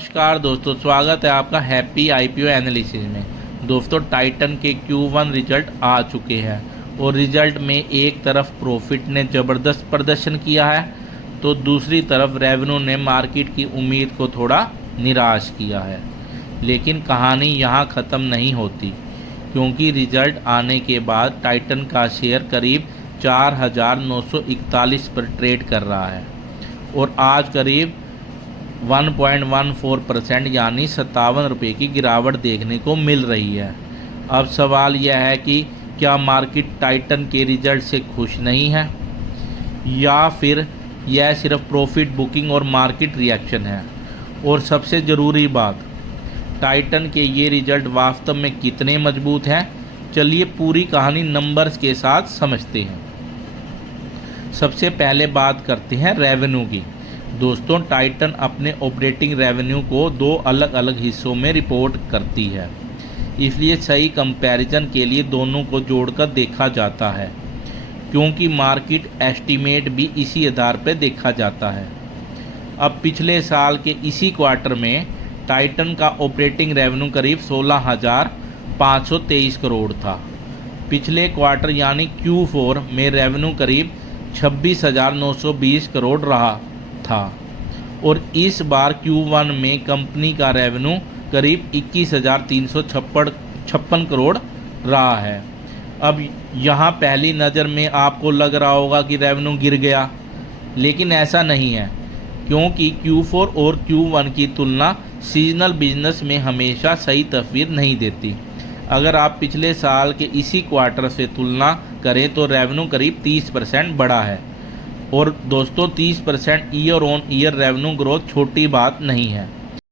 नमस्कार दोस्तों, स्वागत है आपका हैप्पी आईपीओ एनालिसिस में। दोस्तों, टाइटन के Q1 रिजल्ट आ चुके हैं और रिजल्ट में एक तरफ प्रॉफिट ने ज़बरदस्त प्रदर्शन किया है तो दूसरी तरफ रेवेन्यू ने मार्केट की उम्मीद को थोड़ा निराश किया है। लेकिन कहानी यहाँ ख़त्म नहीं होती, क्योंकि रिजल्ट आने के बाद टाइटन का शेयर करीब 4,941 पर ट्रेड कर रहा है और आज करीब 1.14% यानी 57 रुपये की गिरावट देखने को मिल रही है। अब सवाल यह है कि क्या मार्केट टाइटन के रिजल्ट से खुश नहीं है या फिर यह सिर्फ प्रॉफिट बुकिंग और मार्केट रिएक्शन है। और सबसे ज़रूरी बात, टाइटन के ये रिजल्ट वास्तव में कितने मजबूत हैं, चलिए पूरी कहानी नंबर्स के साथ समझते हैं। सबसे पहले बात करते हैं रेवेन्यू की। दोस्तों, टाइटन अपने ऑपरेटिंग रेवेन्यू को दो अलग अलग हिस्सों में रिपोर्ट करती है, इसलिए सही कंपैरिजन के लिए दोनों को जोड़कर देखा जाता है, क्योंकि मार्केट एस्टीमेट भी इसी आधार पर देखा जाता है। अब पिछले साल के इसी क्वार्टर में टाइटन का ऑपरेटिंग रेवेन्यू करीब 16,523 करोड़ था। पिछले क्वार्टर यानी Q4 में रेवेन्यू करीब 26,920 करोड़ रहा था और इस बार Q1 में कंपनी का रेवेन्यू करीब 21,356 करोड़ रहा है। अब यहाँ पहली नज़र में आपको लग रहा होगा कि रेवेन्यू गिर गया, लेकिन ऐसा नहीं है, क्योंकि Q4 और Q1 की तुलना सीजनल बिजनेस में हमेशा सही तस्वीर नहीं देती। अगर आप पिछले साल के इसी क्वार्टर से तुलना करें तो रेवेन्यू करीब 30% बढ़ा है। और दोस्तों, 30% year on year revenue growth छोटी बात नहीं है।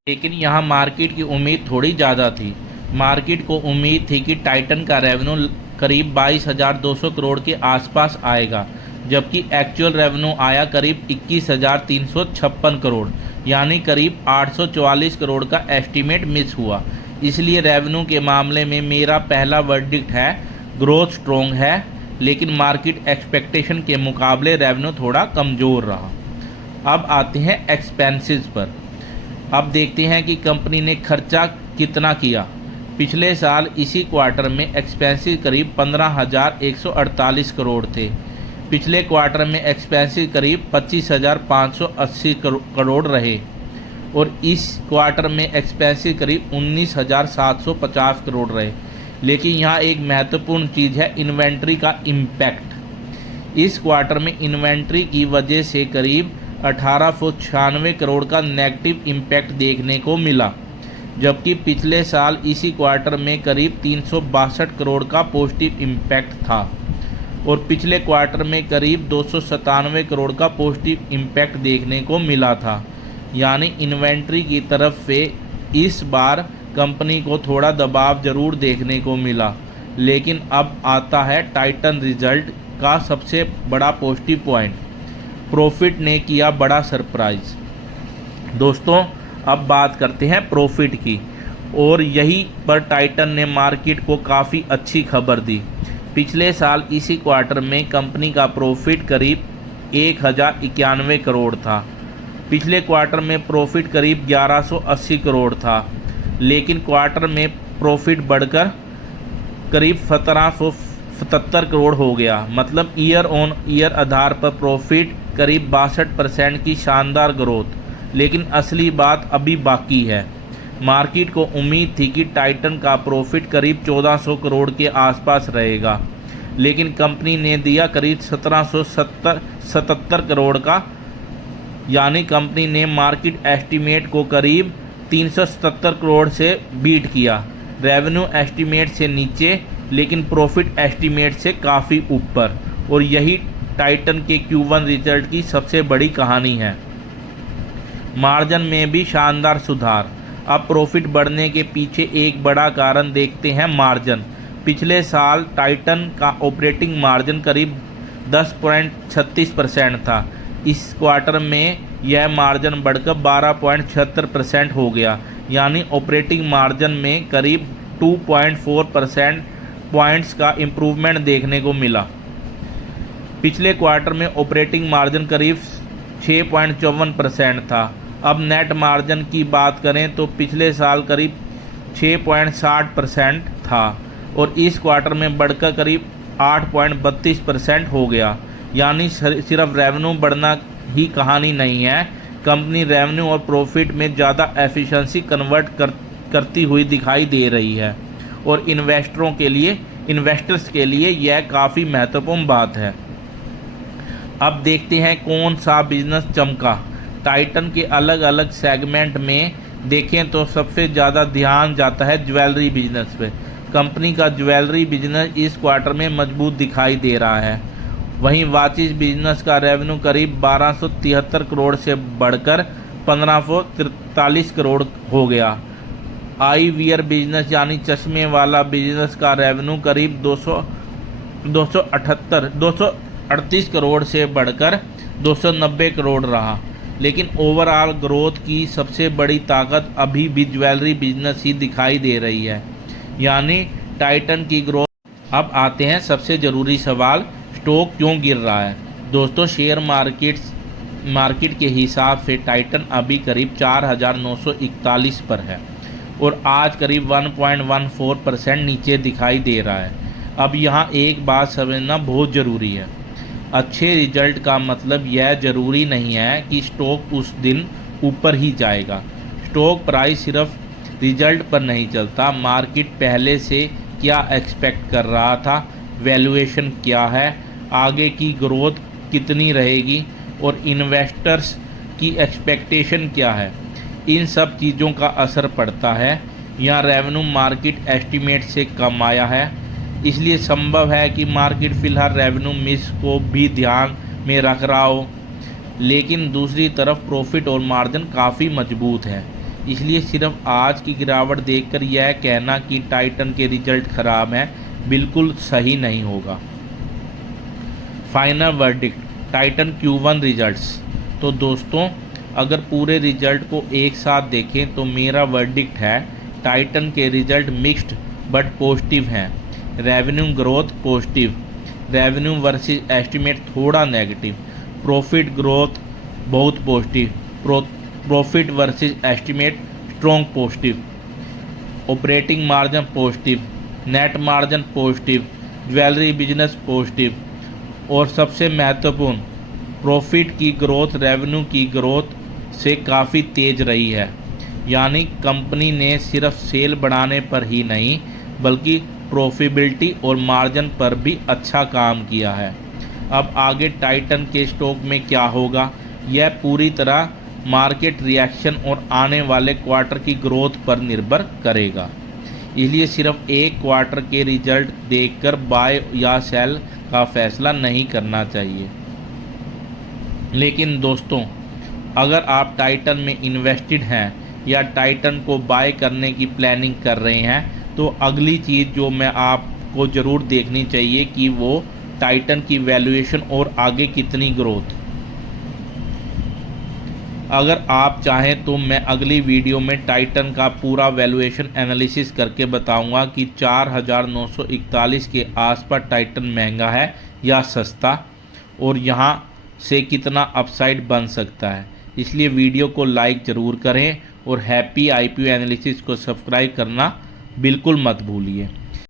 लेकिन यहाँ मार्केट की उम्मीद थोड़ी ज़्यादा थी। मार्केट को उम्मीद थी कि टाइटन का रेवेन्यू करीब 22,200 करोड़ के आसपास आएगा, जबकि एक्चुअल रेवेन्यू आया करीब 21,356 करोड़, यानी करीब 844 करोड़ का एस्टीमेट मिस हुआ। इसलिए रेवेन्यू के मामले में मेरा पहला वर्डिक्ट है, ग्रोथ स्ट्रॉन्ग है, लेकिन मार्केट एक्सपेक्टेशन के मुकाबले रेवेन्यू थोड़ा कमज़ोर रहा। अब आते हैं एक्सपेंसेस पर। अब देखते हैं कि कंपनी ने खर्चा कितना किया। पिछले साल इसी क्वार्टर में एक्सपेंसेस करीब 15,148 करोड़ थे। पिछले क्वार्टर में एक्सपेंसेस करीब 25,580 करोड़ रहे और इस क्वार्टर में एक्सपेंसेस करीब 19,750 करोड़ रहे। लेकिन यहाँ एक महत्वपूर्ण चीज़ है, इन्वेंट्री का इम्पैक्ट। इस क्वार्टर में इन्वेंट्री की वजह से करीब 1,896 करोड़ का नेगेटिव इम्पैक्ट देखने को मिला, जबकि पिछले साल इसी क्वार्टर में करीब 362 करोड़ का पॉजिटिव इम्पैक्ट था और पिछले क्वार्टर में करीब 297 करोड़ का पॉजिटिव इम्पैक्ट देखने को मिला था। यानी इन्वेंट्री की तरफ से इस बार कंपनी को थोड़ा दबाव जरूर देखने को मिला। लेकिन अब आता है टाइटन रिजल्ट का सबसे बड़ा पॉजिटिव पॉइंट, प्रॉफिट ने किया बड़ा सरप्राइज। दोस्तों, अब बात करते हैं प्रॉफिट की, और यही पर टाइटन ने मार्केट को काफ़ी अच्छी खबर दी। पिछले साल इसी क्वार्टर में कंपनी का प्रॉफिट करीब 1,091 करोड़ था। पिछले क्वार्टर में प्रॉफिट करीब 1,180 करोड़ था, लेकिन क्वार्टर में प्रॉफिट बढ़कर करीब 1,777 करोड़ हो गया। मतलब ईयर ऑन ईयर आधार पर प्रॉफिट करीब 62% की शानदार ग्रोथ। लेकिन असली बात अभी बाकी है। मार्केट को उम्मीद थी कि टाइटन का प्रॉफिट करीब 1,400 करोड़ के आसपास रहेगा, लेकिन कंपनी ने दिया करीब 1,777 करोड़ का, यानी कंपनी ने मार्केट एस्टीमेट को करीब 377 करोड़ से बीट किया। रेवेन्यू एस्टीमेट से नीचे, लेकिन प्रॉफिट एस्टीमेट से काफ़ी ऊपर। और यही टाइटन के Q1 रिजल्ट की सबसे बड़ी कहानी है। मार्जिन में भी शानदार सुधार। अब प्रॉफिट बढ़ने के पीछे एक बड़ा कारण देखते हैं, मार्जिन। पिछले साल टाइटन का ऑपरेटिंग मार्जिन करीब 10.36% था। इस क्वार्टर में यह मार्जिन बढ़कर 12.76% हो गया, यानी ऑपरेटिंग मार्जिन में करीब 2.4% पॉइंट्स का इम्प्रूवमेंट देखने को मिला। पिछले क्वार्टर में ऑपरेटिंग मार्जिन करीब 6.54% था अब नेट मार्जिन की बात करें तो पिछले साल करीब 6.60% था और इस क्वार्टर में बढ़कर करीब 8.32% हो गया। यानी सिर्फ रेवेन्यू बढ़ना ही कहानी नहीं है, कंपनी रेवेन्यू और प्रॉफिट में ज़्यादा एफिशिएंसी कन्वर्ट करती हुई दिखाई दे रही है और इन्वेस्टर्स के लिए यह काफ़ी महत्वपूर्ण बात है। अब देखते हैं कौन सा बिजनेस चमका। टाइटन के अलग अलग सेगमेंट में देखें तो सबसे ज़्यादा ध्यान जाता है ज्वेलरी बिजनेस पे। कंपनी का ज्वेलरी बिजनेस इस क्वार्टर में मजबूत दिखाई दे रहा है। वहीं वाचिस बिजनेस का रेवेन्यू करीब 1273 करोड़ से बढ़कर 1543 करोड़ हो गया। आई वियर बिजनेस यानी चश्मे वाला बिजनेस का रेवेन्यू करीब 238 करोड़ से बढ़कर 290 करोड़ रहा। लेकिन ओवरऑल ग्रोथ की सबसे बड़ी ताकत अभी भी ज्वेलरी बिजनेस ही दिखाई दे रही है, यानी टाइटन की ग्रोथ। अब आते हैं सबसे ज़रूरी सवाल, स्टॉक क्यों गिर रहा है। दोस्तों, शेयर मार्केट के हिसाब से टाइटन अभी करीब 4,941 पर है और आज करीब 1.14% नीचे दिखाई दे रहा है। अब यहाँ एक बात समझना बहुत ज़रूरी है, अच्छे रिजल्ट का मतलब यह ज़रूरी नहीं है कि स्टॉक उस दिन ऊपर ही जाएगा। स्टॉक प्राइस सिर्फ रिजल्ट पर नहीं चलता, मार्केट पहले से क्या एक्सपेक्ट कर रहा था, वैल्यूएशन क्या है, आगे की ग्रोथ कितनी रहेगी और इन्वेस्टर्स की एक्सपेक्टेशन क्या है, इन सब चीज़ों का असर पड़ता है। यहाँ रेवेन्यू मार्केट एस्टीमेट से कम आया है, इसलिए संभव है कि मार्केट फ़िलहाल रेवेन्यू मिस को भी ध्यान में रख रहा हो, लेकिन दूसरी तरफ प्रॉफिट और मार्जिन काफ़ी मजबूत है। इसलिए सिर्फ आज की गिरावट देखकर यह कहना कि टाइटन के रिजल्ट ख़राब हैं बिल्कुल सही नहीं होगा। Final verdict, Titan Q1 results. तो दोस्तों, अगर पूरे रिजल्ट को एक साथ देखें तो मेरा वर्डिक्ट है टाइटन के रिजल्ट मिक्स्ड बट पॉजिटिव हैं। Revenue growth positive, revenue versus estimate थोड़ा नेगेटिव, प्रॉफिट ग्रोथ बहुत positive, profit versus estimate strong positive, operating margin positive, net margin positive, jewellery business positive और सबसे महत्वपूर्ण प्रॉफिट की growth revenue की growth से काफ़ी तेज़ रही है। यानी कंपनी ने सिर्फ सेल बढ़ाने पर ही नहीं बल्कि प्रॉफिटेबिलिटी और मार्जिन पर भी अच्छा काम किया है। अब आगे टाइटन के स्टॉक में क्या होगा, यह पूरी तरह मार्केट रिएक्शन और आने वाले क्वार्टर की ग्रोथ पर निर्भर करेगा। इसलिए सिर्फ एक क्वार्टर के रिजल्ट देखकर बाय या सेल का फैसला नहीं करना चाहिए। लेकिन दोस्तों, अगर आप टाइटन में इन्वेस्टेड हैं या टाइटन को बाय करने की प्लानिंग कर रहे हैं तो अगली चीज़ जो मैं आपको ज़रूर देखनी चाहिए कि वो टाइटन की वैल्यूएशन और आगे कितनी ग्रोथ। अगर आप चाहें तो मैं अगली वीडियो में टाइटन का पूरा वैल्यूएशन एनालिसिस करके बताऊंगा कि 4,941 के आसपास टाइटन महंगा है या सस्ता और यहाँ से कितना अपसाइड बन सकता है। इसलिए वीडियो को लाइक ज़रूर करें और हैप्पी IPO एनालिसिस को सब्सक्राइब करना बिल्कुल मत भूलिए।